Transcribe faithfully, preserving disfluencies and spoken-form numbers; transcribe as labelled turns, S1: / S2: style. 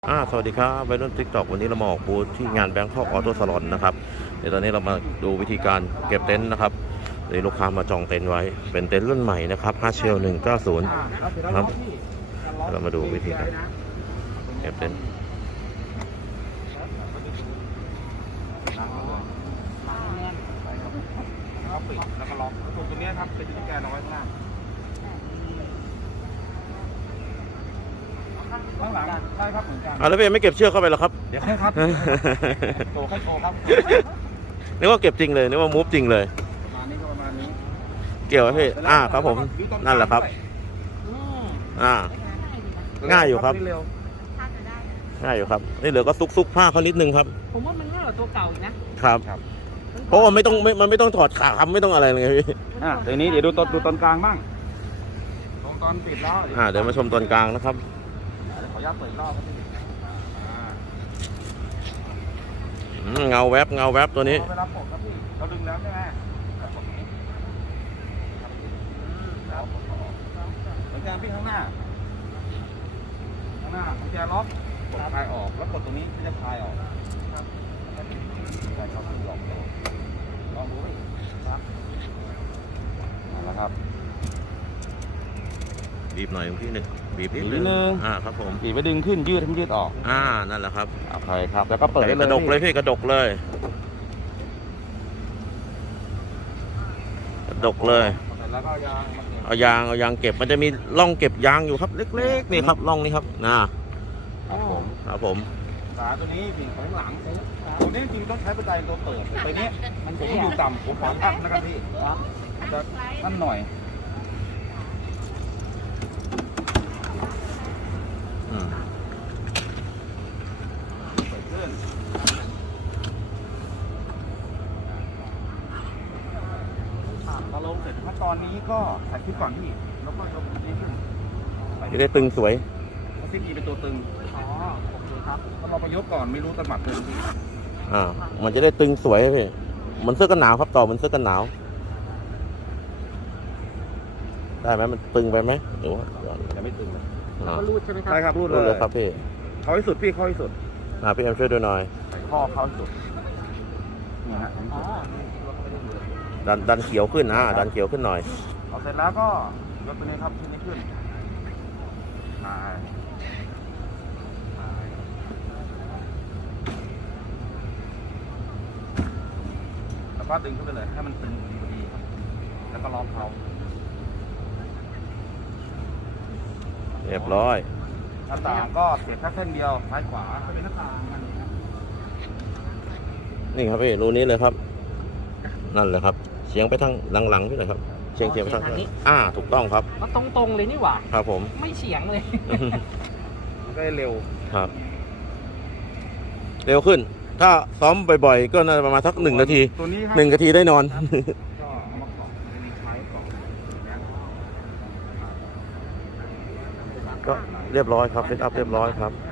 S1: อ่าสวัสดีครับวัยรุ่นทิกตอกวันนี้เรามาออกบูธที่งานแบงคอกออโต้ซาลอนนะครับเดี๋ยวตอนนี้เรามาดูวิธีการเก็บเต็นท์นะครับเดี๋ยวลูกค้ามาจองเต็นท์ไว้เป็นเต็นท์รุ่นใหม่นะครับฮาร์ดเชลหนึ่งเก้าศูนย์ครับเรามาดูวิธีการเก็บเต็นท์
S2: ปิดแล้วก็ล็อกตัวตัวนี้ครับเป็นตุ๊กแกน้อยมากข้างหลังใช่ครับเหมือนกัน
S1: อ่าแล้วพี่ไม่เก็บเชือกเข้าไปหรอครับ
S2: เดี๋ยวให้ครับโชว์ให้โชว์ครับ
S1: นึกว่าเก็บจริงเลยนึกว่ามูฟจริงเลย
S2: ประมาณนี้ก็ประมาณนี้
S1: เกี่ยวพี่อ่าครับผมนั่นแหละครับอ่าง่ายอยู่ครับง่ายอยู่ครับนี่เหลือก็ซุกซุกผ้าเขานิดนึงครับ
S3: ผมว่ามันง่ายกว่าตัวเก่าอีก
S1: นะครับเพราะว่าไม่ต้องไม่มันไม่ต้องถอดขาครับไม่ต้องอะไรเลยพี่
S2: อ่าเดี๋ยวนี้เดี๋ยวดูตอนดูตอนกลางบ้างตรงตอนปิดแล้ว
S1: อ่าเดี๋ยวมาชมตอนกลางนะครับ
S2: ขออนุญาตเปิดรอบครับ
S1: พี่เงาแวบเงาแวบตัวนี้
S2: เวลาปลดครับพี่เราดึงแล้วใช่ไหมเหมือนกันพี่ข้างหน้าข้างหน้ากุญแจล็อกกดคลายออกแล้วกดตรงนี้จะคลายออกใช่ครับลองดูลองดูครับนั่นแหละครับ
S1: บีบหน่อยพี่หนึ่งบีบนิดนึงอ่าครับผม
S2: บีบไปดึงขึ้นยืดให้ยืดออก
S1: อ่านั่นแหละครับ
S2: โอเคครับแล้วก็เปิดได้เลย
S1: กระดกเลยพี่กระดกเลยกระดกเลย
S2: แล้วก็ยาง
S1: เอายางเอายางเก็บมันจะมีร่องเก็บยางอยู่ครับเล็กๆนี่ครับร่องนี้ครับนะครับผมครับผม
S2: ฝาตัวนี้ผิงข้างหลังตัวนี้จริงต้องใช้บันไดตัวเปิดไปนี้มันผมอยู่ต่ำผมขออัพนะครับพี่จะนั่นหน่อยพอลงเสร็จขั้นตอนนี้ก็ถ่ายคลิปก่อนพี่แล้วก็ยกนี้ขึ้น
S1: จะได้ตึงสวย
S2: เพราะซิปอีเป็นตัวตึงอ๋อโอเคครับถ้าเราไปยกก่อนไม่รู้สมัครตึงพี่
S1: อ่ามันจะได้ตึงสวยพี่มันเสื้อกันหนาวครับต่อมันเสื้อกันหนาวได้ไหมมันตึงไปไหมหรือว่า
S2: จะไม่ตึงเลย
S3: ก็รูดใช่ไหมครับ
S2: ใช่ครับรูดเลย
S1: ครับพี่
S2: เข้าให้สุดพี่เข้าให้สุด
S1: อ่าพี่เอ็มช่วยดูหน่อย
S2: ข้อเข้าให้สุดนี่ฮะ
S1: ดันดันเขียวขึ้นนะดันเขียวขึ้นหน่อย
S2: เอาเสร็จแล้วก็ยกตัวนี้ครับชิ้นนี้ขึ้นแล้วก็ดึงขึ้นไปเลยให้มันตึงพอดีแล้วก็ล็อกเขา
S1: เรียบร้อย
S2: หน้าต่างก็เสียบแค่เส้นเดียวซ้ายขวาเป็นหน้าต่าง
S1: นี่ครับพี่รูนี้เลยครับนั่นแหละครับเฉียงไปทางหลังๆพี่หน่อยครับเฉียงเฉียงไปทางนี้อ่าถูกต้องครับ
S3: ก็ตรงๆเลยนี่หว่า
S1: ครับผม
S3: ไม่เฉียงเลย
S2: มันก็เร็ว
S1: ครับเร็วขึ้นถ้าซ้อมบ่อยๆก็น่าจะประมาณสักหนึ่งนาทีหนึ่งนาทีได้นอนก็เรียบร้อยครับเซตอัพเรียบร้อยครับ